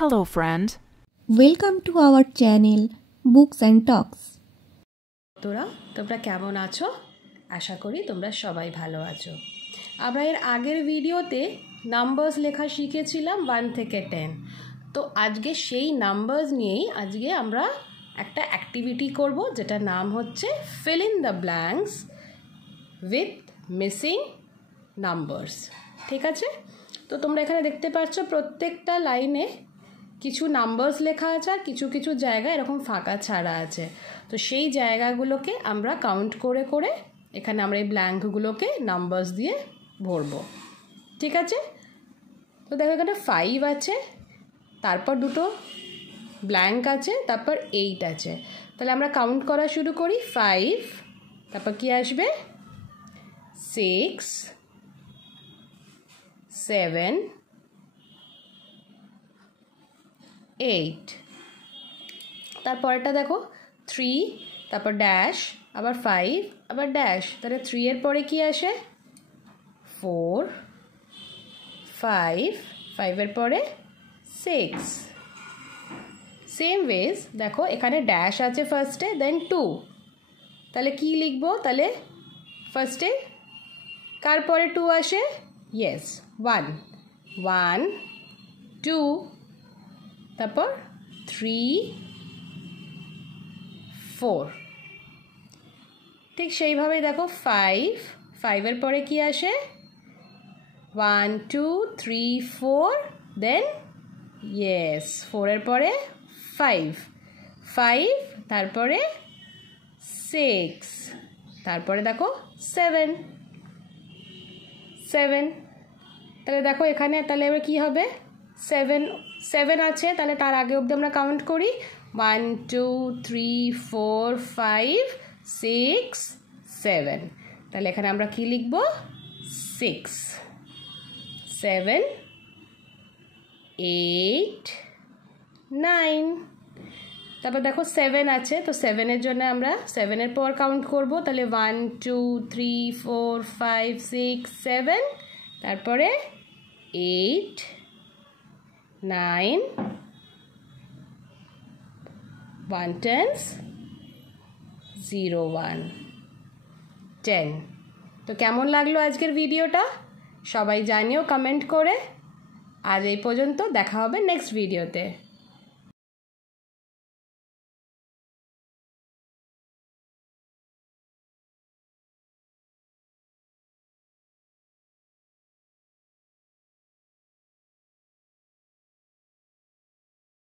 Hello friend. Welcome to our channel Books and Talks. তোমরা কেমন আছো? আশা করি তোমরা সবাই ভালো আছো। আমরা এর আগের ভিডিওতে নাম্বারস লেখা শিখেছিলাম 1 থেকে 10। তো আজকে সেই নাম্বারস নিয়েই আজকে আমরা একটা অ্যাক্টিভিটি করব, যেটার নাম হচ্ছে fill in the blanks with missing numbers। ঠিক আছে? তো তোমরা এখানে দেখতে পাচ্ছ প্রত্যেকটা লাইনে কিছু নাম্বারস লেখা আছে আর কিছু কিছু জায়গায় এরকম ফাঁকা ছাড়া আছে। তো সেই জায়গাগুলোকে আমরা কাউন্ট করে করে এখানে আমরা এই ব্ল্যাঙ্কগুলোকে নাম্বারস দিয়ে ভরবো। ঠিক আছে? তো দেখো এখানে 5 আছে, তারপর দুটো ব্ল্যাঙ্ক আছে, তারপর 8 আছে। তাহলে আমরা কাউন্ট করা শুরু করি। 5, তারপর কি আসবে 6, 7, 8। তারপরটা দেখো 3, তারপর ড্যাশ, আবার 5, আবার ড্যাশ। তাহলে 3 এর পরে কি আসে 4, 5, 5 এর পরে 6। সেম ওয়েজ দেখো এখানে ড্যাশ আছে ফার্স্টে, দেন 2। তাহলে কি লিখবো? তাহলে ফার্স্টে কার পরে 2 আসে? ইয়েস 1, 1, 2, তারপর 3, 4। ঠিক সেইভাবেই দেখো 5, 5 এর পরে কি আসে 1, 2, 3, 4, দেন ইয়েস 4 এর পরে 5, 5, তারপরে 6, তারপরে দেখো 7, 7। তাহলে দেখো এখানে তাহলে এবার কী হবে 7 আছে, তাহলে তার আগে অবধি আমরা কাউন্ট করি 1, 2, 3, 4, 5, 6, 7। তাহলে এখানে আমরা কি লিখব 6, 7, 8, 9। তারপর দেখো 7 আছে, তো 7-এর জন্য আমরা 7-এর পর কাউন্ট করব। তাহলে 1, 2, 3, 4, 5, 6, 7, তারপরে 8, 9, 1 tens, 0, 1, 10। তো কেমন লাগলো আজকের ভিডিওটা সবাই জানিও কমেন্ট করে। আজ এই পর্যন্ত, দেখা হবে নেক্সট ভিডিওতে।